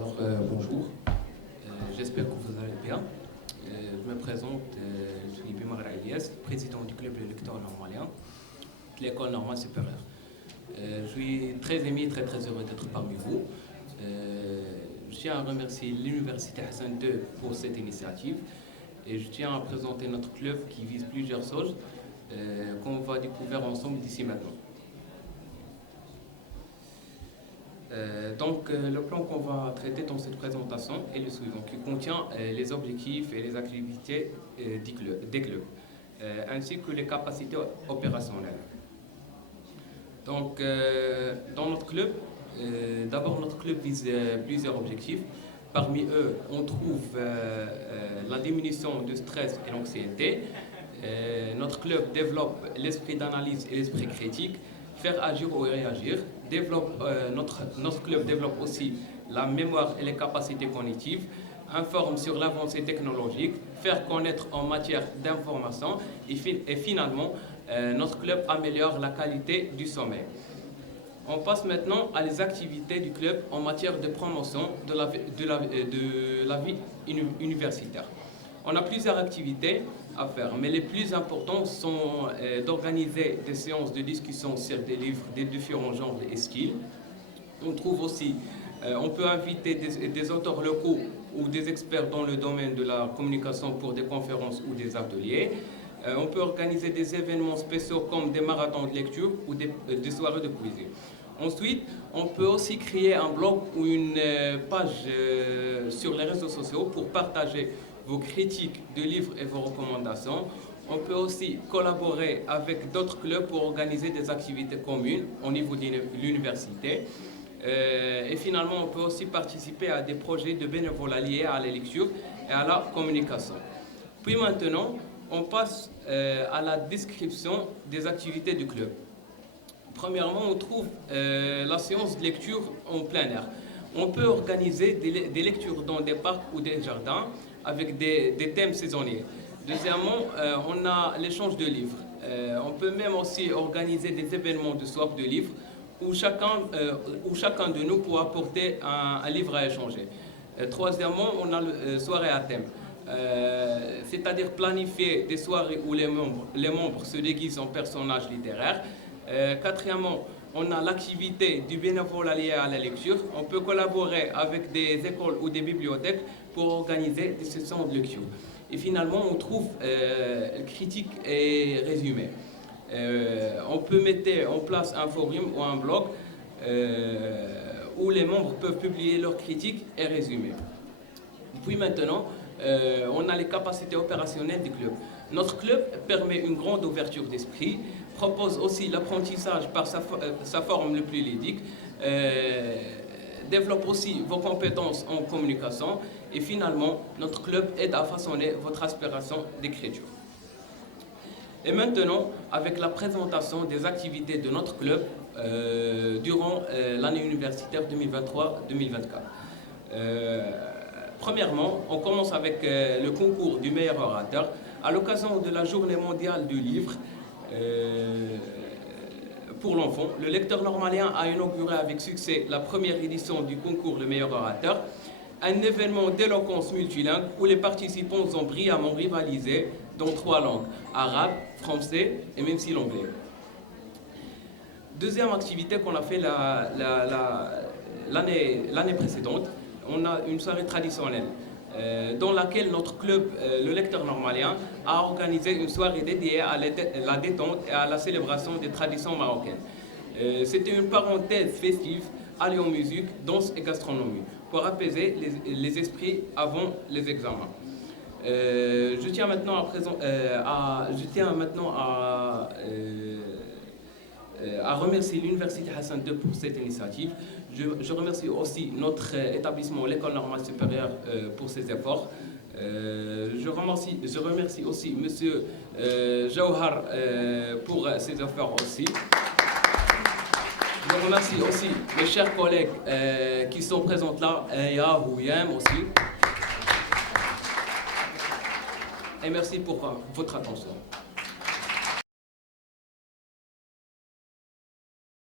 Bonjour, j'espère que vous allez bien. Je me présente, je suis Bimar Alias, président du club Le Lecteur Normalien de l'école normale supérieure. Je suis très ému et très heureux d'être parmi vous. Je tiens à remercier l'Université Hassan II pour cette initiative et je tiens à présenter notre club qui vise plusieurs choses qu'on va découvrir ensemble d'ici maintenant. Le plan qu'on va traiter dans cette présentation est le suivant, qui contient les objectifs et les activités des clubs, ainsi que les capacités opérationnelles. Dans notre club, d'abord notre club vise plusieurs objectifs. Parmi eux, on trouve la diminution du stress et l'anxiété. Notre club développe l'esprit d'analyse et l'esprit critique, faire agir ou réagir. Notre club développe aussi la mémoire et les capacités cognitives, informe sur l'avancée technologique, faire connaître en matière d'information et finalement, notre club améliore la qualité du sommeil. On passe maintenant à les activités du club en matière de promotion de la vie universitaire. On a plusieurs activités à faire, mais les plus importantes sont d'organiser des séances de discussion sur des livres des différents genres et styles. On trouve aussi, on peut inviter des auteurs locaux ou des experts dans le domaine de la communication pour des conférences ou des ateliers. On peut organiser des événements spéciaux comme des marathons de lecture ou des soirées de poésie. Ensuite, on peut aussi créer un blog ou une page sur les réseaux sociaux pour partager vos critiques de livres et vos recommandations. On peut aussi collaborer avec d'autres clubs pour organiser des activités communes au niveau de l'université. Et finalement, on peut aussi participer à des projets de bénévolat liés à la lecture et à la communication. Puis maintenant, on passe à la description des activités du club. Premièrement, on trouve la séance de lecture en plein air. On peut organiser des lectures dans des parcs ou des jardins avec des thèmes saisonniers. Deuxièmement, on a l'échange de livres. On peut même aussi organiser des événements de swap de livres où chacun de nous peut apporter un livre à échanger. Troisièmement, on a la soirée à thème. C'est-à-dire planifier des soirées où les membres se déguisent en personnages littéraires. Quatrièmement, on a l'activité du bénévolat lié à la lecture. On peut collaborer avec des écoles ou des bibliothèques pour organiser des sessions de lecture. Et finalement, on trouve critique et résumé. On peut mettre en place un forum ou un blog où les membres peuvent publier leurs critiques et résumés. Puis maintenant, on a les capacités opérationnelles du club. Notre club permet une grande ouverture d'esprit, propose aussi l'apprentissage par sa forme le plus ludique, développe aussi vos compétences en communication et finalement, notre club aide à façonner votre aspiration d'écriture. Et maintenant, avec la présentation des activités de notre club durant l'année universitaire 2023-2024. Premièrement, on commence avec le concours du meilleur orateur. À l'occasion de la journée mondiale du livre pour l'enfant, le lecteur normalien a inauguré avec succès la première édition du concours Le meilleur orateur, un événement d'éloquence multilingue où les participants ont brillamment rivalisé dans 3 langues, arabe, français et même si l'anglais. Deuxième activité qu'on a fait l'année précédente, on a une soirée traditionnelle dans laquelle notre club, le lecteur normalien, a organisé une soirée dédiée à la détente et à la célébration des traditions marocaines. C'était une parenthèse festive alliant musique, danse et gastronomie pour apaiser les esprits avant les examens. Je tiens maintenant à remercier l'Université Hassan II pour cette initiative. Je remercie aussi notre établissement, l'École normale supérieure, pour ses efforts. Je remercie aussi M. Jawhar pour ses efforts aussi. Je remercie aussi mes chers collègues qui sont présents là, Aya ou Yam aussi. Et merci pour votre attention.